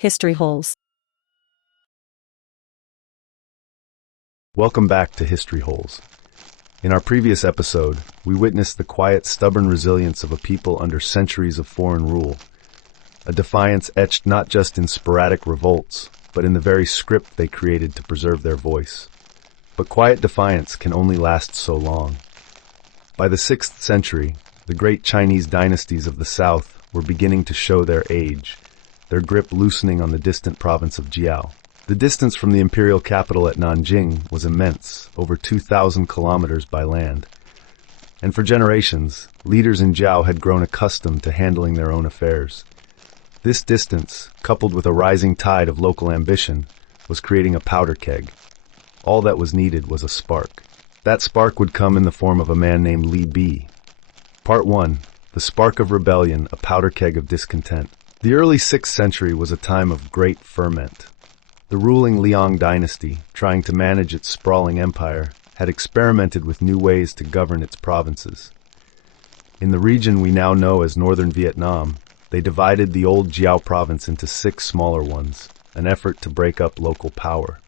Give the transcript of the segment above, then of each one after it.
History Holes. Welcome back to History Holes. In our previous episode, we witnessed the quiet, stubborn resilience of a people under centuries of foreign rule. A defiance etched not just in sporadic revolts, but in the very script they created to preserve their voice. But quiet defiance can only last so long. By the 6th century, the great Chinese dynasties of the south were beginning to show their age, their grip loosening on the distant province of Jiao. The distance from the imperial capital at Nanjing was immense, over 2,000 kilometers by land. And for generations, leaders in Jiao had grown accustomed to handling their own affairs. This distance, coupled with a rising tide of local ambition, was creating a powder keg. All that was needed was a spark. That spark would come in the form of a man named Li Bi. Part 1. The Spark of Rebellion, a Powder Keg of Discontent. The early 6th century was a time of great ferment. The ruling Liang dynasty, trying to manage its sprawling empire, had experimented with new ways to govern its provinces. In the region we now know as northern Vietnam, they divided the old Jiao province into 6 smaller ones, an effort to break up local power.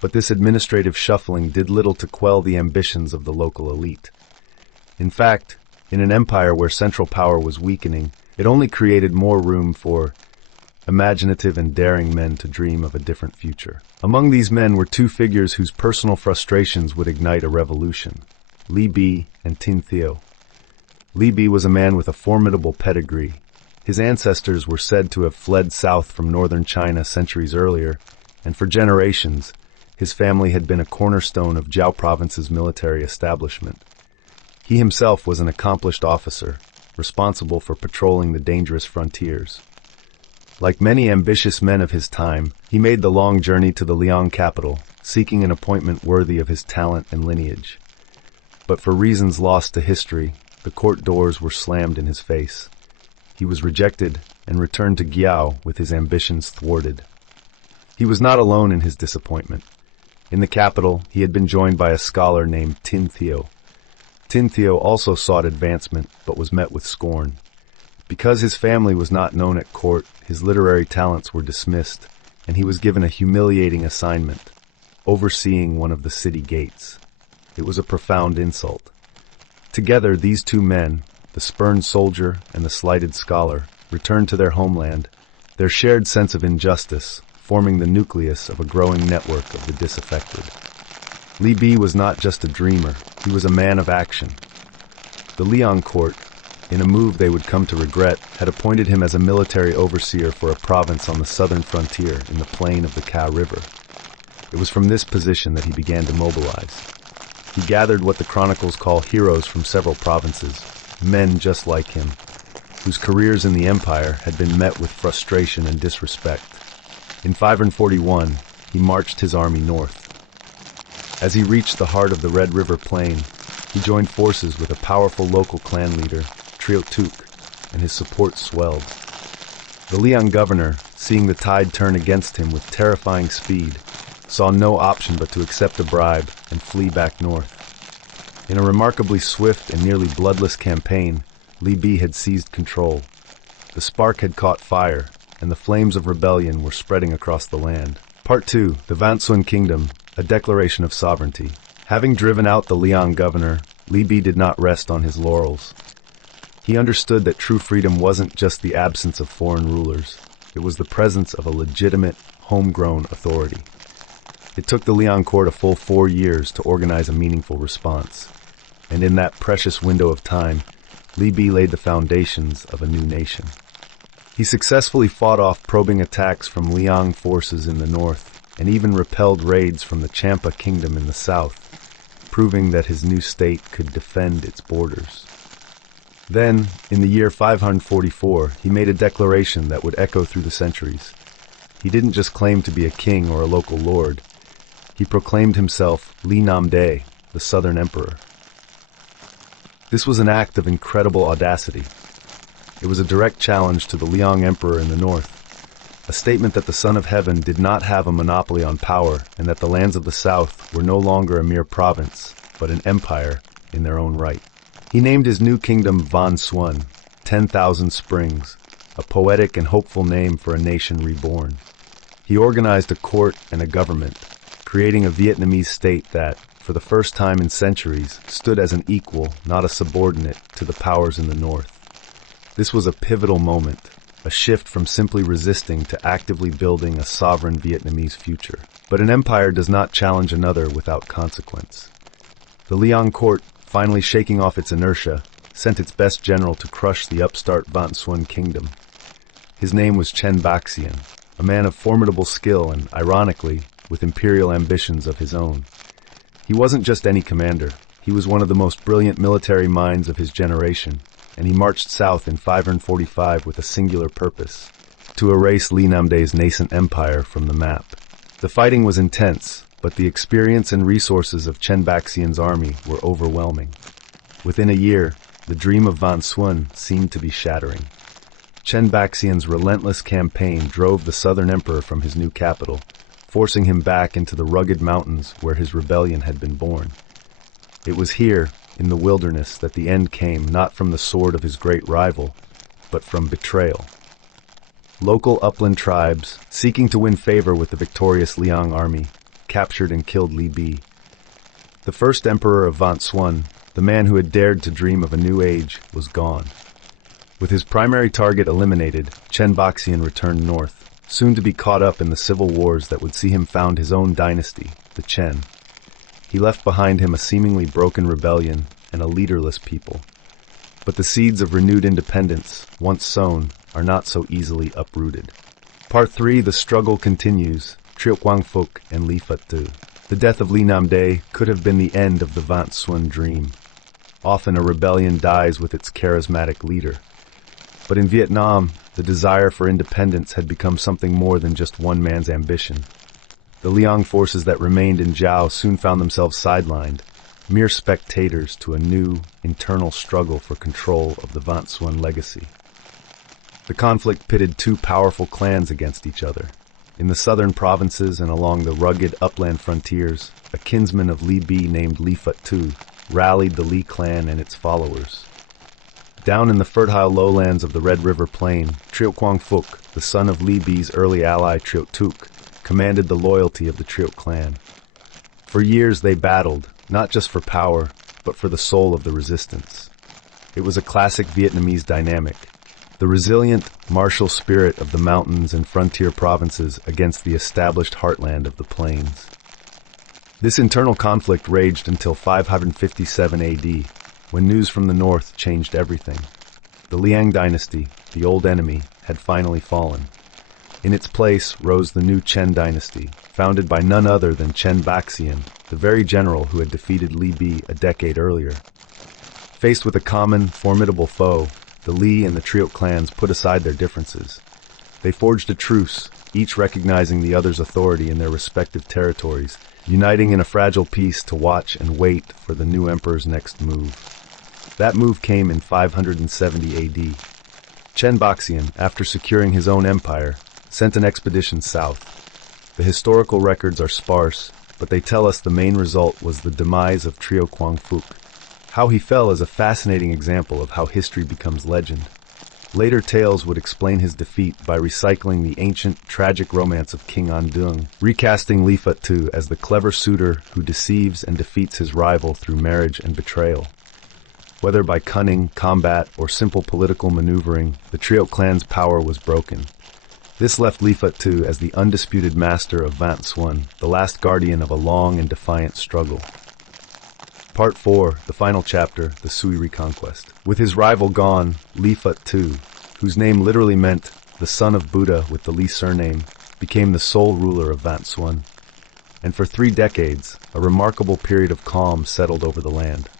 But this administrative shuffling did little to quell the ambitions of the local elite. In fact, in an empire where central power was weakening, it only created more room for imaginative and daring men to dream of a different future. Among these men were 2 figures whose personal frustrations would ignite a revolution: Li Bi and Tin Theo. Li Bi was a man with a formidable pedigree. His ancestors were said to have fled south from northern China centuries earlier, and for generations, his family had been a cornerstone of Jiao province's military establishment. He himself was an accomplished officer, responsible for patrolling the dangerous frontiers. Like many ambitious men of his time, he made the long journey to the Liang capital, seeking an appointment worthy of his talent and lineage. But for reasons lost to history, the court doors were slammed in his face. He was rejected and returned to Jiao with his ambitions thwarted. He was not alone in his disappointment. In the capital, he had been joined by a scholar named Tin Theo. Tin Theo also sought advancement, but was met with scorn. Because his family was not known at court, his literary talents were dismissed, and he was given a humiliating assignment: overseeing one of the city gates. It was a profound insult. Together, these 2 men, the spurned soldier and the slighted scholar, returned to their homeland, their shared sense of injustice forming the nucleus of a growing network of the disaffected. Li Bi was not just a dreamer, he was a man of action. The Liang court, in a move they would come to regret, had appointed him as a military overseer for a province on the southern frontier in the plain of the Ka River. It was from this position that he began to mobilize. He gathered what the chronicles call heroes from several provinces, men just like him, whose careers in the empire had been met with frustration and disrespect. In 541, he marched his army north. As he reached the heart of the Red River Plain, he joined forces with a powerful local clan leader, Trio Tuk, and his support swelled. The Liang governor, seeing the tide turn against him with terrifying speed, saw no option but to accept a bribe and flee back north. In a remarkably swift and nearly bloodless campaign, Li Bi had seized control. The spark had caught fire, and the flames of rebellion were spreading across the land. Part 2. The Vạn Xuân Kingdom, a declaration of sovereignty. Having driven out the Liang governor, Li Bi did not rest on his laurels. He understood that true freedom wasn't just the absence of foreign rulers. It was the presence of a legitimate, homegrown authority. It took the Liang court a full 4 years to organize a meaningful response. And in that precious window of time, Li Bi laid the foundations of a new nation. He successfully fought off probing attacks from Liang forces in the north, and even repelled raids from the Champa kingdom in the south, proving that his new state could defend its borders. Then, in the year 544, he made a declaration that would echo through the centuries. He didn't just claim to be a king or a local lord. He proclaimed himself Li Nam De, the southern emperor. This was an act of incredible audacity. It was a direct challenge to the Liang emperor in the north, a statement that the Son of Heaven did not have a monopoly on power and that the lands of the south were no longer a mere province, but an empire in their own right. He named his new kingdom Vạn Xuân, 10,000 springs, a poetic and hopeful name for a nation reborn. He organized a court and a government, creating a Vietnamese state that, for the first time in centuries, stood as an equal, not a subordinate, to the powers in the north. This was a pivotal moment, a shift from simply resisting to actively building a sovereign Vietnamese future. But an empire does not challenge another without consequence. The Liang court, finally shaking off its inertia, sent its best general to crush the upstart Vạn Xuân Kingdom. His name was Chen Baxian, a man of formidable skill and, ironically, with imperial ambitions of his own. He wasn't just any commander. He was one of the most brilliant military minds of his generation, and he marched south in 545 with a singular purpose: to erase Li Namdae's nascent empire from the map. The fighting was intense, but the experience and resources of Chen Baxian's army were overwhelming. Within a year, the dream of Vạn Xuân seemed to be shattering. Chen Baxian's relentless campaign drove the southern emperor from his new capital, forcing him back into the rugged mountains where his rebellion had been born. It was here, in the wilderness, that the end came, not from the sword of his great rival, but from betrayal. Local upland tribes, seeking to win favor with the victorious Liang army, captured and killed Li Bi. The first emperor of Vạn Xuân, the man who had dared to dream of a new age, was gone. With his primary target eliminated, Chen Baxian returned north, soon to be caught up in the civil wars that would see him found his own dynasty, the Chen. He left behind him a seemingly broken rebellion and a leaderless people. But the seeds of renewed independence, once sown, are not so easily uprooted. Part 3, the struggle continues, Triệu Quang Phúc and Li Phật Tu. The death of Li Namdae could have been the end of the Vạn Xuân dream. Often a rebellion dies with its charismatic leader. But in Vietnam, the desire for independence had become something more than just one man's ambition. The Liang forces that remained in Giao soon found themselves sidelined, mere spectators to a new, internal struggle for control of the Vạn Xuân legacy. The conflict pitted two powerful clans against each other. In the southern provinces and along the rugged upland frontiers, a kinsman of Li Bi named Li Phật Tu rallied the Li clan and its followers. Down in the fertile lowlands of the Red River Plain, Triệu Quang Phúc, the son of Li Bi's early ally Triệu Tuc, commanded the loyalty of the Triệu clan. For years they battled, not just for power, but for the soul of the resistance. It was a classic Vietnamese dynamic, the resilient, martial spirit of the mountains and frontier provinces against the established heartland of the plains. This internal conflict raged until 557 AD, when news from the north changed everything. The Liang dynasty, the old enemy, had finally fallen. In its place rose the new Chen dynasty, founded by none other than Chen Baxian, the very general who had defeated Li Bi a decade earlier. Faced with a common, formidable foe, the Li and the Triệu clans put aside their differences. They forged a truce, each recognizing the other's authority in their respective territories, uniting in a fragile peace to watch and wait for the new emperor's next move. That move came in 570 AD. Chen Baxian, after securing his own empire, sent an expedition south. The historical records are sparse, but they tell us the main result was the demise of Triệu Quang Phúc. How he fell is a fascinating example of how history becomes legend. Later tales would explain his defeat by recycling the ancient, tragic romance of King An Dung, recasting Li Phật Tu as the clever suitor who deceives and defeats his rival through marriage and betrayal. Whether by cunning, combat, or simple political maneuvering, the Triệu clan's power was broken. This left Li Phật Tu as the undisputed master of Vạn Xuân, the last guardian of a long and defiant struggle. Part 4, the final chapter, the Sui Reconquest. With his rival gone, Li Phật Tu, whose name literally meant the son of Buddha with the Li surname, became the sole ruler of Vạn Xuân. And for 3 decades, a remarkable period of calm settled over the land.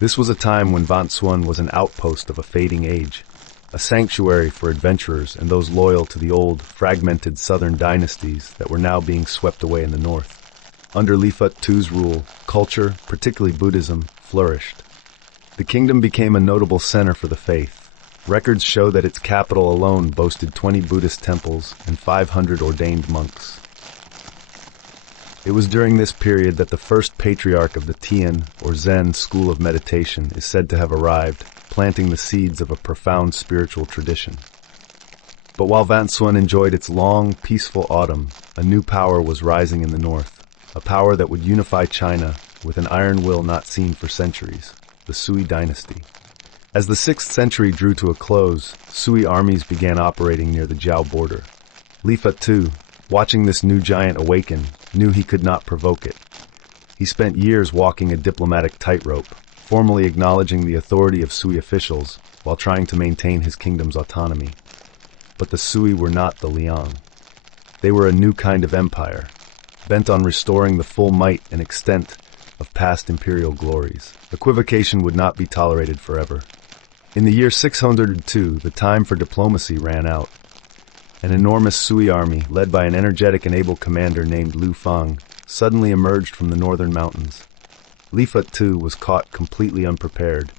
This was a time when Vạn Xuân was an outpost of a fading age, a sanctuary for adventurers and those loyal to the old, fragmented southern dynasties that were now being swept away in the north. Under Li Phật Tu's rule, culture, particularly Buddhism, flourished. The kingdom became a notable center for the faith. Records show that its capital alone boasted 20 Buddhist temples and 500 ordained monks. It was during this period that the first patriarch of the Tian, or Zen, school of meditation is said to have arrived, planting the seeds of a profound spiritual tradition. But while Vạn Xuân enjoyed its long, peaceful autumn, a new power was rising in the north, a power that would unify China with an iron will not seen for centuries, the Sui dynasty. As the 6th century drew to a close, Sui armies began operating near the Zhao border. Li Fut II, watching this new giant awaken, knew he could not provoke it. He spent years walking a diplomatic tightrope, formally acknowledging the authority of Sui officials while trying to maintain his kingdom's autonomy. But the Sui were not the Liang. They were a new kind of empire, bent on restoring the full might and extent of past imperial glories. Equivocation would not be tolerated forever. In the year 602, the time for diplomacy ran out. An enormous Sui army, led by an energetic and able commander named Lu Fang, suddenly emerged from the northern mountains. Li Fut II was caught completely unprepared.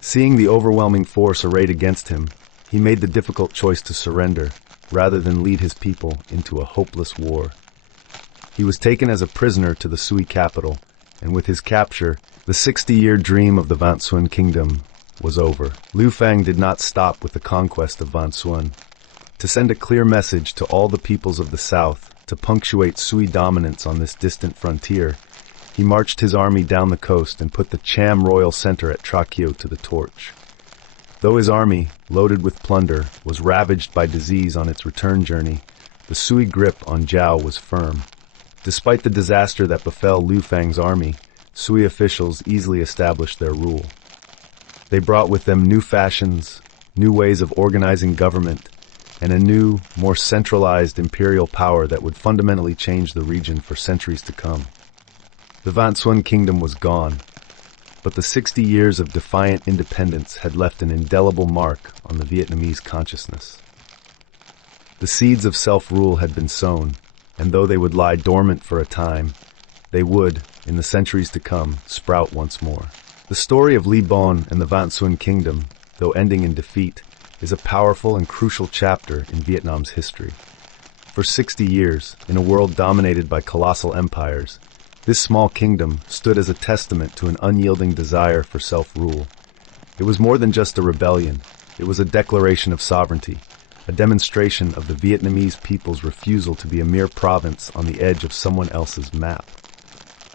Seeing the overwhelming force arrayed against him, he made the difficult choice to surrender, rather than lead his people into a hopeless war. He was taken as a prisoner to the Sui capital, and with his capture, the 60-year dream of the Vạn Xuân Kingdom was over. Lu Fang did not stop with the conquest of Vạn Xuân. To send a clear message to all the peoples of the south to punctuate Sui dominance on this distant frontier, he marched his army down the coast and put the Cham royal center at Trachio to the torch. Though his army, loaded with plunder, was ravaged by disease on its return journey, the Sui grip on Zhao was firm. Despite the disaster that befell Lu Fang's army, Sui officials easily established their rule. They brought with them new fashions, new ways of organizing government, and a new, more centralized imperial power that would fundamentally change the region for centuries to come. The Vạn Xuân Kingdom was gone, but the 60 years of defiant independence had left an indelible mark on the Vietnamese consciousness. The seeds of self-rule had been sown, and though they would lie dormant for a time, they would, in the centuries to come, sprout once more. The story of Li Bon and the Vạn Xuân Kingdom, though ending in defeat, is a powerful and crucial chapter in Vietnam's history. For 60 years, in a world dominated by colossal empires, this small kingdom stood as a testament to an unyielding desire for self-rule. It was more than just a rebellion. It was a declaration of sovereignty, a demonstration of the Vietnamese people's refusal to be a mere province on the edge of someone else's map.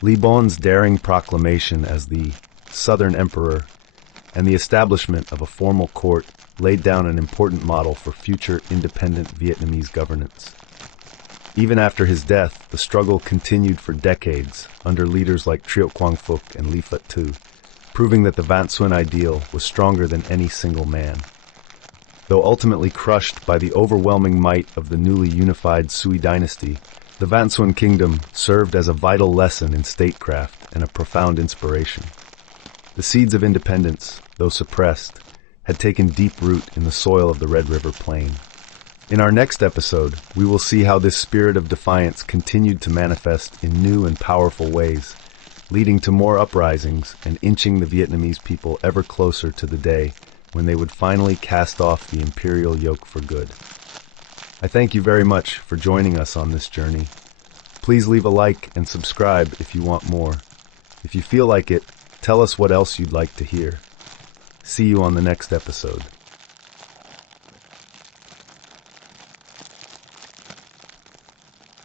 Li Bon's daring proclamation as the Southern Emperor and the establishment of a formal court laid down an important model for future independent Vietnamese governance. Even after his death, the struggle continued for decades under leaders like Trieu Quang Phuc and Li Fut II, proving that the Vạn Xuân ideal was stronger than any single man. Though ultimately crushed by the overwhelming might of the newly unified Sui dynasty, the Vạn Xuân Kingdom served as a vital lesson in statecraft and a profound inspiration. The seeds of independence, though suppressed, had taken deep root in the soil of the Red River Plain. In our next episode, we will see how this spirit of defiance continued to manifest in new and powerful ways, leading to more uprisings and inching the Vietnamese people ever closer to the day when they would finally cast off the imperial yoke for good. I thank you very much for joining us on this journey. Please leave a like and subscribe if you want more. If you feel like it, tell us what else you'd like to hear. See you on the next episode.